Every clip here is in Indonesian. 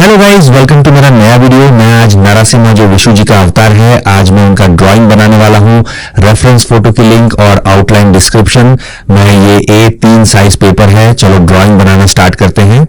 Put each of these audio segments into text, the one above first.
Hello guys, welcome to मेरा नया वीडियो। मैं आज नरासिम्हा जो विष्णु जी का अवतार है, आज मैं उनका ड्राइंग बनाने वाला हूँ। रेफरेंस फोटो की लिंक और आउटलाइन डिस्क्रिप्शन में। ये A3 साइज पेपर है। चलो ड्राइंग बनाना स्टार्ट करते हैं।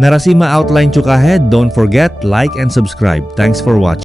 नरसिम्हा आउटलाइन चुका है. Don't forget, like and subscribe. Thanks for watching.